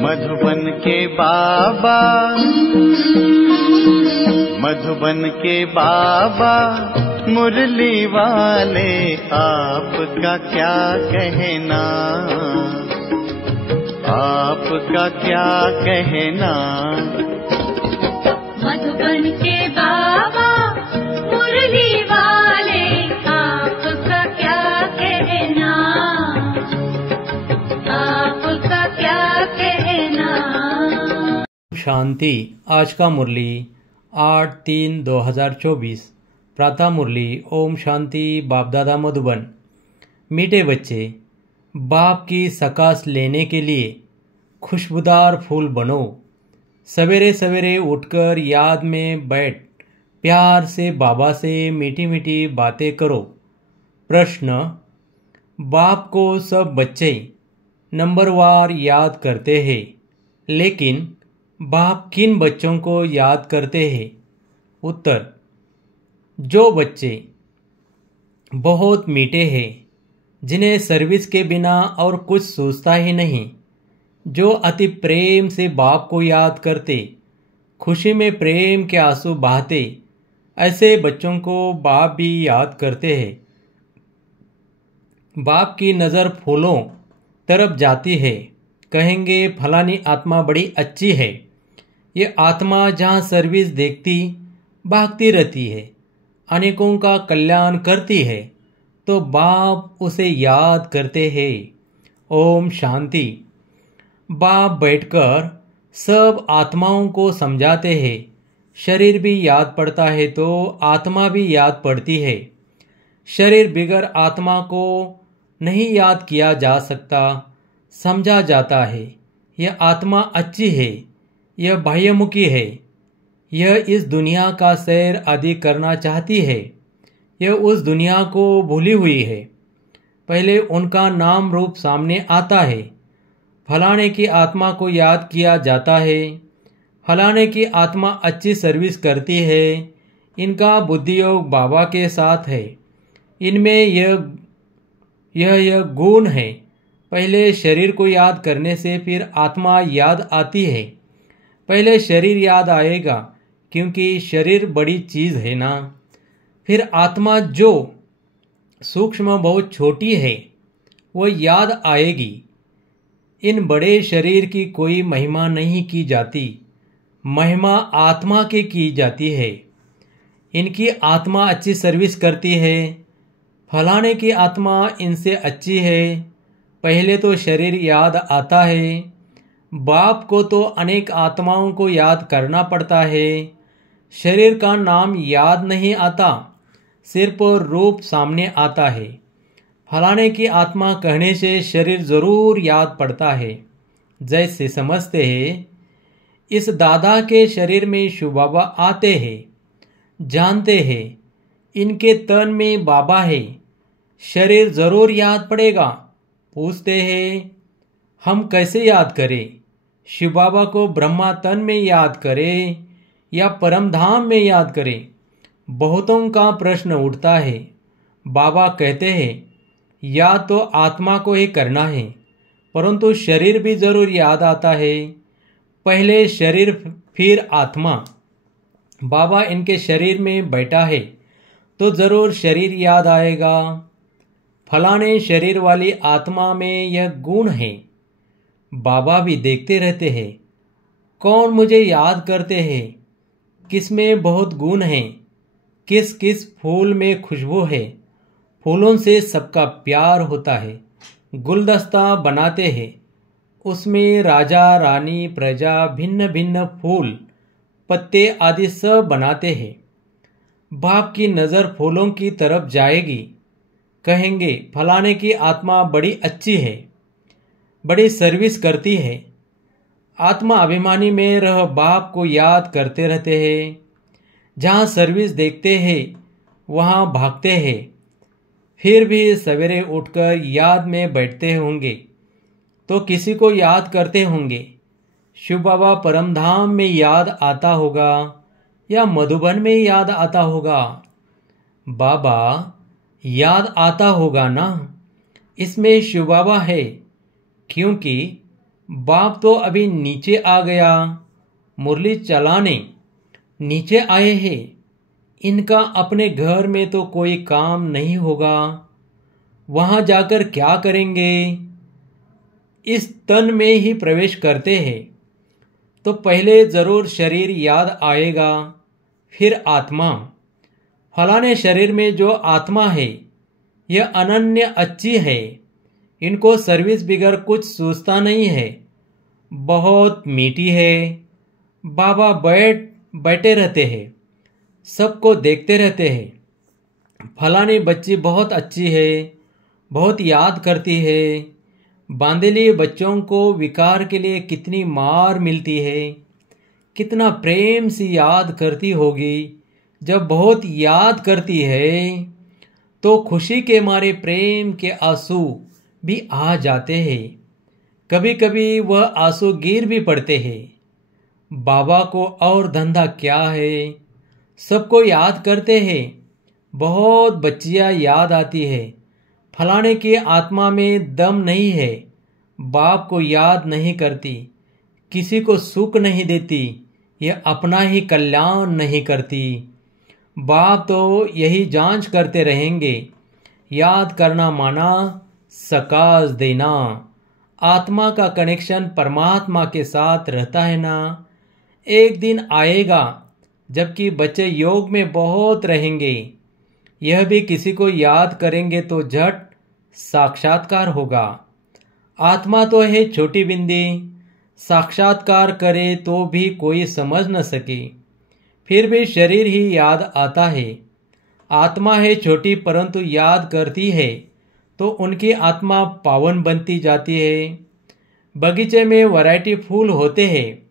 मधुबन के बाबा, मधुबन के बाबा मुरली वाले, आपका क्या कहना, आपका क्या कहना। मधुबन के बाबा मुरली वाले, आपका क्या कहना, आपका क्या कहना। शांति। आज का मुरली 8/3/2024। प्रातः मुरली। ओम शांति। बाप दादा मधुबन। मीठे बच्चे, बाप की सकाश लेने के लिए खुशबूदार फूल बनो। सवेरे सवेरे उठकर याद में बैठ प्यार से बाबा से मीठी मीठी बातें करो। प्रश्न: बाप को सब बच्चे नंबरवार याद करते हैं, लेकिन बाप किन बच्चों को याद करते हैं? उत्तर: जो बच्चे बहुत मीठे हैं, जिन्हें सर्विस के बिना और कुछ सोचता ही नहीं, जो अति प्रेम से बाप को याद करते, खुशी में प्रेम के आंसू बहाते, ऐसे बच्चों को बाप भी याद करते हैं। बाप की नज़र फूलों तरफ जाती है, कहेंगे फलानी आत्मा बड़ी अच्छी है। ये आत्मा जहाँ सर्विस देखती भागती रहती है, अनेकों का कल्याण करती है, तो बाप उसे याद करते हैं। ओम शांति। बाप बैठकर सब आत्माओं को समझाते हैं। शरीर भी याद पड़ता है तो आत्मा भी याद पड़ती है। शरीर बिगर आत्मा को नहीं याद किया जा सकता, समझा जाता है। यह आत्मा अच्छी है, यह बाह्यमुखी है, यह इस दुनिया का सैर आदि करना चाहती है, यह उस दुनिया को भूली हुई है। पहले उनका नाम रूप सामने आता है। फलाने की आत्मा को याद किया जाता है। फलाने की आत्मा अच्छी सर्विस करती है, इनका बुद्धि योग बाबा के साथ है, इनमें यह गुण है। पहले शरीर को याद करने से फिर आत्मा याद आती है। पहले शरीर याद आएगा, क्योंकि शरीर बड़ी चीज़ है ना। फिर आत्मा जो सूक्ष्म बहुत छोटी है, वो याद आएगी। इन बड़े शरीर की कोई महिमा नहीं की जाती, महिमा आत्मा की जाती है। इनकी आत्मा अच्छी सर्विस करती है, फलाने की आत्मा इनसे अच्छी है। पहले तो शरीर याद आता है। बाप को तो अनेक आत्माओं को याद करना पड़ता है। शरीर का नाम याद नहीं आता, सिर्फ रूप सामने आता है। फलाने की आत्मा कहने से शरीर जरूर याद पड़ता है। जैसे समझते हैं, इस दादा के शरीर में शिव बाबा आते हैं, जानते हैं इनके तन में बाबा है, शरीर जरूर याद पड़ेगा। पूछते हैं, हम कैसे याद करें? शिव बाबा को ब्रह्मा तन में याद करें या परम धाम में याद करें? बहुतों का प्रश्न उठता है। बाबा कहते हैं, या तो आत्मा को ही करना है, परंतु शरीर भी जरूर याद आता है। पहले शरीर फिर आत्मा। बाबा इनके शरीर में बैठा है तो जरूर शरीर याद आएगा। फलाने शरीर वाली आत्मा में यह गुण है। बाबा भी देखते रहते हैं, कौन मुझे याद करते हैं, किस में बहुत गुण है, किस किस फूल में खुशबू है। फूलों से सबका प्यार होता है। गुलदस्ता बनाते हैं, उसमें राजा रानी प्रजा भिन्न भिन्न फूल पत्ते आदि सब बनाते हैं। बाप की नज़र फूलों की तरफ जाएगी, कहेंगे फलाने की आत्मा बड़ी अच्छी है, बड़ी सर्विस करती है। आत्मा अभिमानी में रह बाप को याद करते रहते हैं। जहाँ सर्विस देखते हैं वहाँ भागते हैं। फिर भी सवेरे उठकर याद में बैठते होंगे तो किसी को याद करते होंगे। शिव बाबा परमधाम में याद आता होगा या मधुबन में याद आता होगा। बाबा याद आता होगा ना, इसमें शिव बाबा है, क्योंकि बाप तो अभी नीचे आ गया, मुरली चलाने नीचे आए हैं। इनका अपने घर में तो कोई काम नहीं होगा, वहाँ जाकर क्या करेंगे? इस तन में ही प्रवेश करते हैं तो पहले जरूर शरीर याद आएगा, फिर आत्मा। फलाने शरीर में जो आत्मा है यह अनन्य अच्छी है, इनको सर्विस बिगर कुछ सूझता नहीं है, बहुत मीठी है। बाबा बैठे रहते हैं, सबको देखते रहते हैं। फलानी बच्ची बहुत अच्छी है, बहुत याद करती है। बांधेली बच्चों को विकार के लिए कितनी मार मिलती है, कितना प्रेम से याद करती होगी। जब बहुत याद करती है तो खुशी के मारे प्रेम के आंसू भी आ जाते हैं। कभी कभी वह आंसू गिर भी पड़ते हैं। बाबा को और धंधा क्या है, सबको याद करते हैं। बहुत बच्चियां याद आती है, फलाने की आत्मा में दम नहीं है, बाप को याद नहीं करती, किसी को सुख नहीं देती, यह अपना ही कल्याण नहीं करती। बाप तो यही जांच करते रहेंगे। याद करना माना सकाश देना। आत्मा का कनेक्शन परमात्मा के साथ रहता है ना। एक दिन आएगा जबकि बच्चे योग में बहुत रहेंगे, यह भी किसी को याद करेंगे तो झट साक्षात्कार होगा। आत्मा तो है छोटी बिंदी, साक्षात्कार करे तो भी कोई समझ न सके, फिर भी शरीर ही याद आता है। आत्मा है छोटी परंतु याद करती है तो उनकी आत्मा पावन बनती जाती है। बगीचे में वैरायटी फूल होते हैं,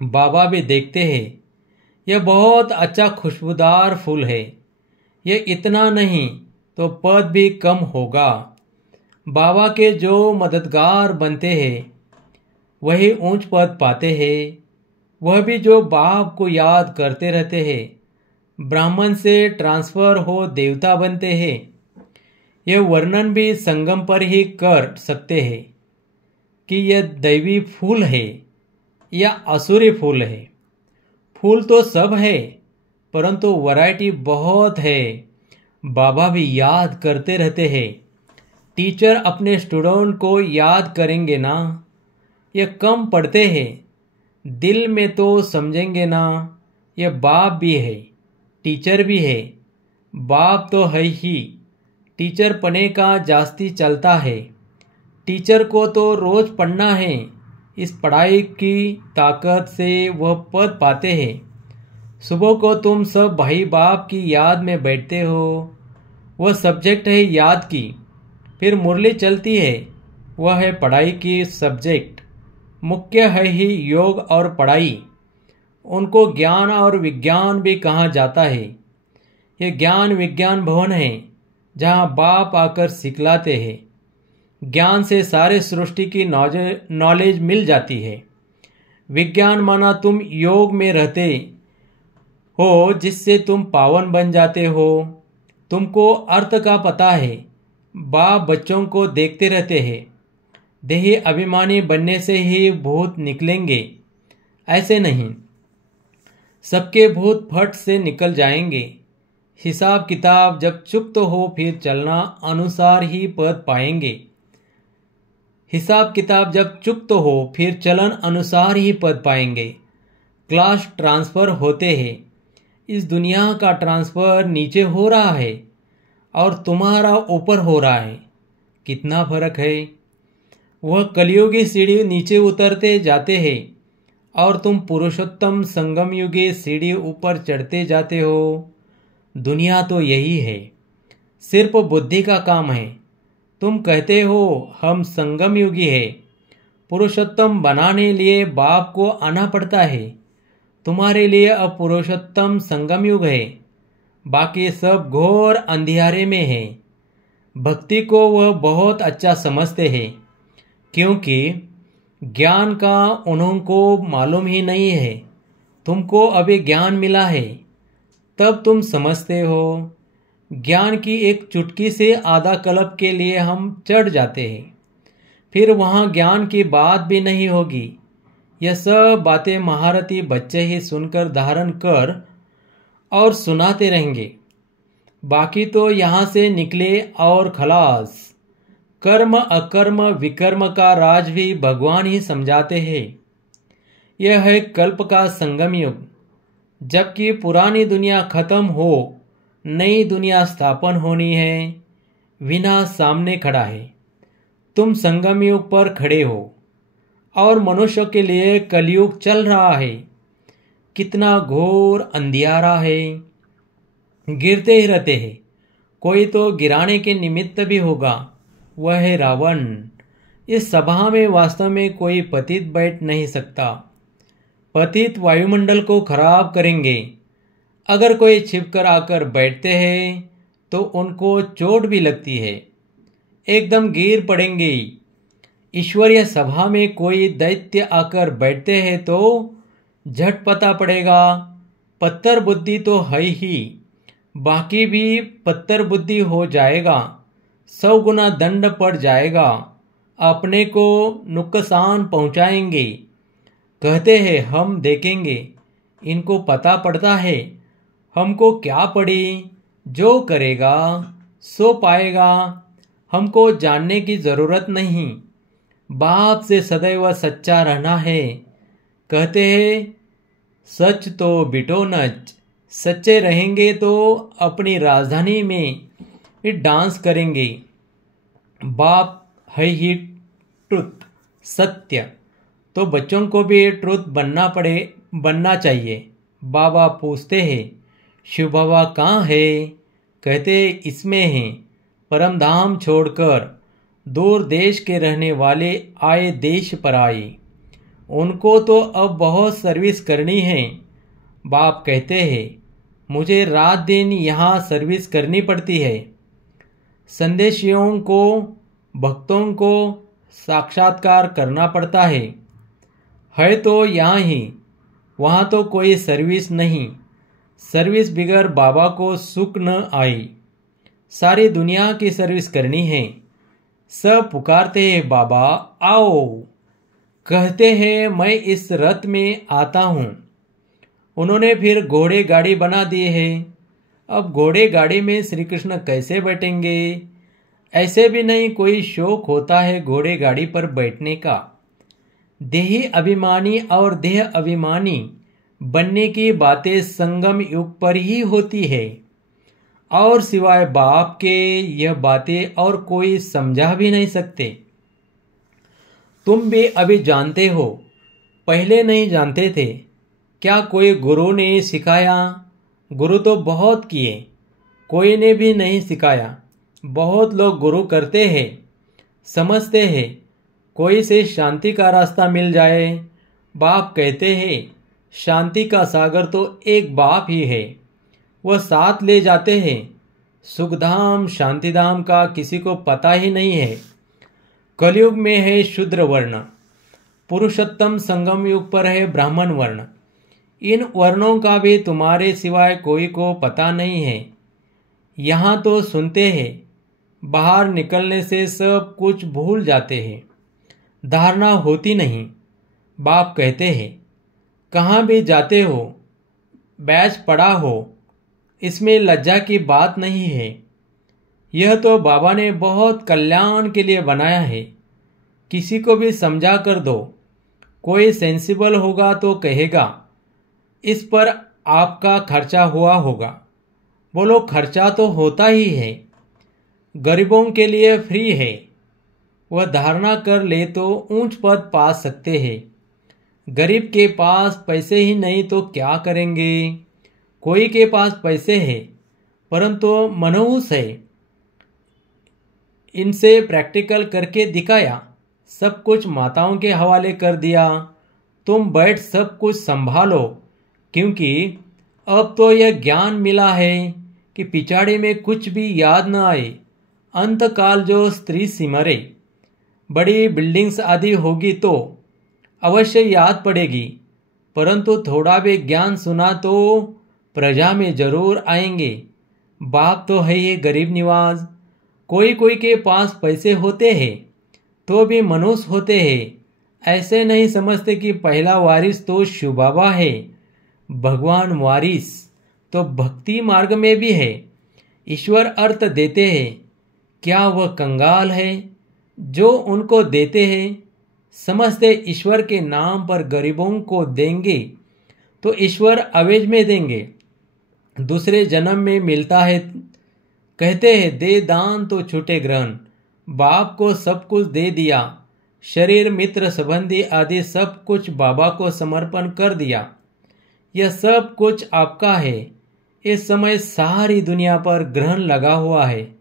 बाबा भी देखते हैं, यह बहुत अच्छा खुशबूदार फूल है, यह इतना नहीं तो पद भी कम होगा। बाबा के जो मददगार बनते हैं वही ऊंच पद पाते हैं। वह भी जो बाप को याद करते रहते हैं। ब्राह्मण से ट्रांसफर हो देवता बनते हैं। यह वर्णन भी संगम पर ही कर सकते हैं कि यह दैवी फूल है या असुरी फूल है। फूल तो सब है परंतु वैरायटी बहुत है। बाबा भी याद करते रहते हैं। टीचर अपने स्टूडेंट को याद करेंगे ना, यह कम पढ़ते हैं, दिल में तो समझेंगे ना। यह बाप भी है, टीचर भी है। बाप तो है ही, टीचर पने का जास्ती चलता है। टीचर को तो रोज पढ़ना है, इस पढ़ाई की ताकत से वह पद पाते हैं। सुबह को तुम सब भाई बाप की याद में बैठते हो, वह सब्जेक्ट है याद की। फिर मुरली चलती है, वह है पढ़ाई की सब्जेक्ट। मुख्य है ही योग और पढ़ाई। उनको ज्ञान और विज्ञान भी कहा जाता है। यह ज्ञान विज्ञान भवन है जहाँ बाप आकर सिखलाते हैं। ज्ञान से सारे सृष्टि की नॉलेज मिल जाती है। विज्ञान माना तुम योग में रहते हो जिससे तुम पावन बन जाते हो। तुमको अर्थ का पता है। बाप बच्चों को देखते रहते हैं। देही अभिमानी बनने से ही भूत निकलेंगे, ऐसे नहीं। सबके भूत फट से निकल जाएंगे। हिसाब किताब जब चुप्त हो फिर चलना अनुसार ही पद पाएंगे। हिसाब किताब जब चुप्त हो फिर चलन अनुसार ही पद पाएंगे। क्लास ट्रांसफर होते हैं। इस दुनिया का ट्रांसफर नीचे हो रहा है और तुम्हारा ऊपर हो रहा है। कितना फर्क है। वह कलियुगी सीढ़ी नीचे उतरते जाते हैं और तुम पुरुषोत्तम संगम युगी सीढ़ी ऊपर चढ़ते जाते हो। दुनिया तो यही है, सिर्फ बुद्धि का काम है। तुम कहते हो हम संगम युगी है। पुरुषोत्तम बनाने लिए बाप को आना पड़ता है। तुम्हारे लिए अब पुरुषोत्तम संगम युग है, बाकी सब घोर अंधियारे में है। भक्ति को वह बहुत अच्छा समझते हैं क्योंकि ज्ञान का उनको मालूम ही नहीं है। तुमको अभी ज्ञान मिला है तब तुम समझते हो। ज्ञान की एक चुटकी से आधा कल्प के लिए हम चढ़ जाते हैं, फिर वहाँ ज्ञान की बात भी नहीं होगी। यह सब बातें महारथी बच्चे ही सुनकर धारण कर और सुनाते रहेंगे। बाकी तो यहाँ से निकले और खलास। कर्म अकर्म विकर्म का राज भी भगवान ही समझाते हैं। यह है कल्प का संगम युग। जबकि पुरानी दुनिया खत्म हो, नई दुनिया स्थापन होनी है। विनाश सामने खड़ा है। तुम संगम युग पर खड़े हो और मनुष्य के लिए कलयुग चल रहा है। कितना घोर अंधियारा है। गिरते ही रहते हैं। कोई तो गिराने के निमित्त भी होगा, वह है रावण। इस सभा में वास्तव में कोई पतित बैठ नहीं सकता। पतित वायुमंडल को खराब करेंगे। अगर कोई छिपकर आकर बैठते हैं तो उनको चोट भी लगती है, एकदम गिर पड़ेंगे। ईश्वरीय सभा में कोई दैत्य आकर बैठते हैं तो झट पता पड़ेगा। पत्थर बुद्धि तो है ही, बाकी भी पत्थर बुद्धि हो जाएगा। 100 गुना दंड पड़ जाएगा। अपने को नुकसान पहुंचाएंगे। कहते हैं हम देखेंगे। इनको पता पड़ता है हमको क्या पड़ी। जो करेगा सो पाएगा। हमको जानने की जरूरत नहीं। बाप से सदैव सच्चा रहना है। कहते हैं सच तो बिटो नच। सच्चे रहेंगे तो अपनी राजधानी में डांस करेंगे। बाप है ही ट्रुथ, सत्य। तो बच्चों को भी ट्रुथ बनना चाहिए। बाबा पूछते हैं शिव बाबा कहाँ है? कहते इसमें हैं। परम धाम छोड़कर दूर देश के रहने वाले आए देश पर आए। उनको तो अब बहुत सर्विस करनी है। बाप कहते हैं मुझे रात दिन यहाँ सर्विस करनी पड़ती है। संदेशियों को, भक्तों को साक्षात्कार करना पड़ता है तो यहाँ ही, वहाँ तो कोई सर्विस नहीं। सर्विस बिगर बाबा को सुख न आई। सारी दुनिया की सर्विस करनी है। सब पुकारते हैं बाबा आओ। कहते हैं मैं इस रथ में आता हूँ। उन्होंने फिर घोड़े गाड़ी बना दिए हैं। अब घोड़े गाड़ी में श्री कृष्ण कैसे बैठेंगे? ऐसे भी नहीं कोई शौक होता है घोड़े गाड़ी पर बैठने का। देही अभिमानी और देह अभिमानी बनने की बातें संगम युग पर ही होती है। और सिवाय बाप के यह बातें और कोई समझा भी नहीं सकते। तुम भी अभी जानते हो, पहले नहीं जानते थे। क्या कोई गुरु ने सिखाया? गुरु तो बहुत किए, कोई ने भी नहीं सिखाया। बहुत लोग गुरु करते हैं, समझते हैं कोई से शांति का रास्ता मिल जाए। बाप कहते हैं शांति का सागर तो एक बाप ही है। वह साथ ले जाते हैं। सुखधाम शांतिधाम का किसी को पता ही नहीं है। कलयुग में है शूद्र वर्ण, पुरुषोत्तम संगम युग पर है ब्राह्मण वर्ण। इन वर्णों का भी तुम्हारे सिवाय कोई को पता नहीं है। यहाँ तो सुनते हैं, बाहर निकलने से सब कुछ भूल जाते हैं। धारणा होती नहीं। बाप कहते हैं कहाँ भी जाते हो, बैच पड़ा हो, इसमें लज्जा की बात नहीं है। यह तो बाबा ने बहुत कल्याण के लिए बनाया है। किसी को भी समझा कर दो। कोई सेंसिबल होगा तो कहेगा इस पर आपका खर्चा हुआ होगा। बोलो खर्चा तो होता ही है। गरीबों के लिए फ्री है। वह धारणा कर ले तो ऊंच पद पा सकते हैं। गरीब के पास पैसे ही नहीं तो क्या करेंगे? कोई के पास पैसे है परंतु मनहूस है। इनसे प्रैक्टिकल करके दिखाया। सब कुछ माताओं के हवाले कर दिया। तुम बैठ सब कुछ संभालो। क्योंकि अब तो यह ज्ञान मिला है कि पिछाड़ी में कुछ भी याद न आए। अंतकाल जो स्त्री सिमरे, बड़ी बिल्डिंग्स आदि होगी तो अवश्य याद पड़ेगी। परंतु थोड़ा भी ज्ञान सुना तो प्रजा में जरूर आएंगे। बाप तो है ये गरीब निवाज। कोई कोई के पास पैसे होते हैं तो भी मनुष्य होते हैं। ऐसे नहीं समझते कि पहला वारिस तो शिव बाबा है, भगवान वारिस तो भक्ति मार्ग में भी है। ईश्वर अर्थ देते हैं, क्या वह कंगाल है जो उनको देते हैं? समझते ईश्वर के नाम पर गरीबों को देंगे तो ईश्वर अवेज में देंगे, दूसरे जन्म में मिलता है। कहते हैं दे दान तो छूटे ग्रहण। बाप को सब कुछ दे दिया, शरीर मित्र संबंधी आदि सब कुछ बाबा को समर्पण कर दिया। यह सब कुछ आपका है। इस समय सारी दुनिया पर ग्रहण लगा हुआ है,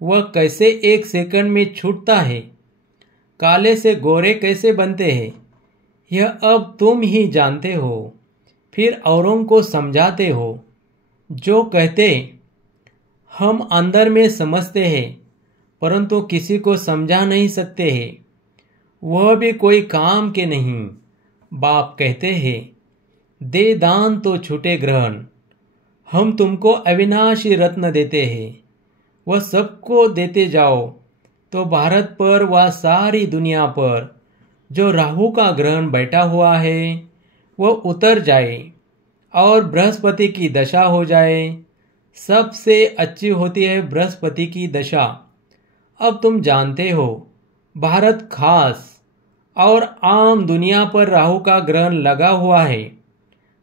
वह कैसे एक सेकंड में छूटता है? काले से गोरे कैसे बनते हैं, यह अब तुम ही जानते हो, फिर औरों को समझाते हो। जो कहते हम अंदर में समझते हैं परंतु किसी को समझा नहीं सकते हैं, वह भी कोई काम के नहीं। बाप कहते हैं दे दान तो छूटे ग्रहण। हम तुमको अविनाशी रत्न देते हैं, वह सबको देते जाओ तो भारत पर व सारी दुनिया पर जो राहु का ग्रहण बैठा हुआ है वह उतर जाए और बृहस्पति की दशा हो जाए। सबसे अच्छी होती है बृहस्पति की दशा। अब तुम जानते हो भारत खास और आम दुनिया पर राहु का ग्रहण लगा हुआ है,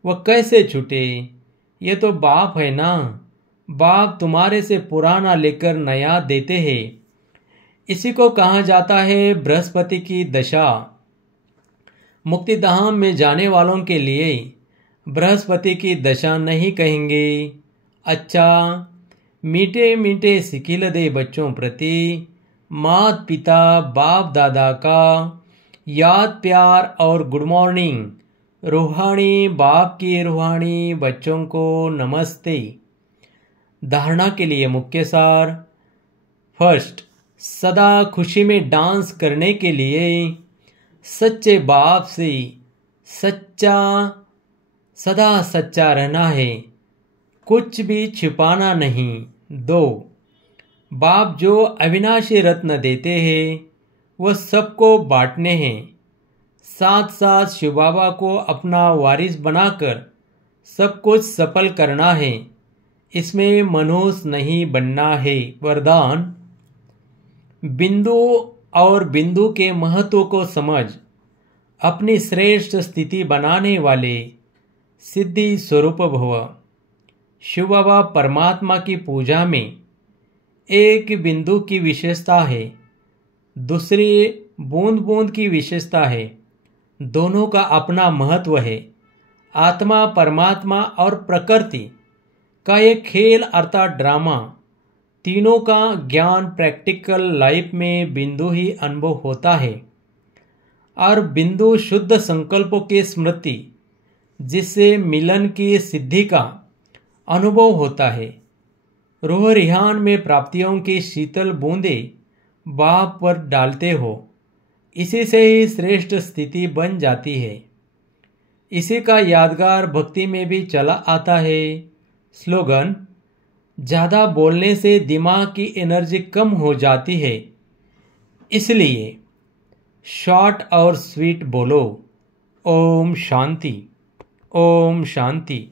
वह कैसे छूटे? ये तो बाप है ना। बाप तुम्हारे से पुराना लेकर नया देते हैं। इसी को कहा जाता है बृहस्पति की दशा। मुक्तिधाम में जाने वालों के लिए बृहस्पति की दशा नहीं कहेंगे। अच्छा, मीठे मीठे सिकिल दे बच्चों प्रति मात पिता बाप दादा का याद प्यार और गुड मॉर्निंग। रूहानी बाप की रूहानी बच्चों को नमस्ते। धारणा के लिए मुख्य सार। फर्स्ट, सदा खुशी में डांस करने के लिए सच्चे बाप से सदा सच्चा रहना है, कुछ भी छिपाना नहीं। 2, बाप जो अविनाशी रत्न देते हैं वह सबको बांटने हैं। साथ साथ शिव बाबा को अपना वारिस बनाकर सब कुछ सफल करना है, इसमें मनुष्य नहीं बनना है। वरदान, बिंदु और बिंदु के महत्व को समझ अपनी श्रेष्ठ स्थिति बनाने वाले सिद्धि स्वरूप भव। शिव बाबा परमात्मा की पूजा में एक बिंदु की विशेषता है, दूसरी बूंद बूंद की विशेषता है। दोनों का अपना महत्व है। आत्मा परमात्मा और प्रकृति का एक खेल अर्थात ड्रामा, तीनों का ज्ञान प्रैक्टिकल लाइफ में बिंदु ही अनुभव होता है। और बिंदु शुद्ध संकल्पों की स्मृति जिससे मिलन की सिद्धि का अनुभव होता है। रूह रिहान में प्राप्तियों की शीतल बूंदे बाप पर डालते हो, इसी से ही श्रेष्ठ स्थिति बन जाती है। इसी का यादगार भक्ति में भी चला आता है। स्लोगन, ज़्यादा बोलने से दिमाग की एनर्जी कम हो जाती है, इसलिए शॉर्ट और स्वीट बोलो। ओम शांति, ओम शांति।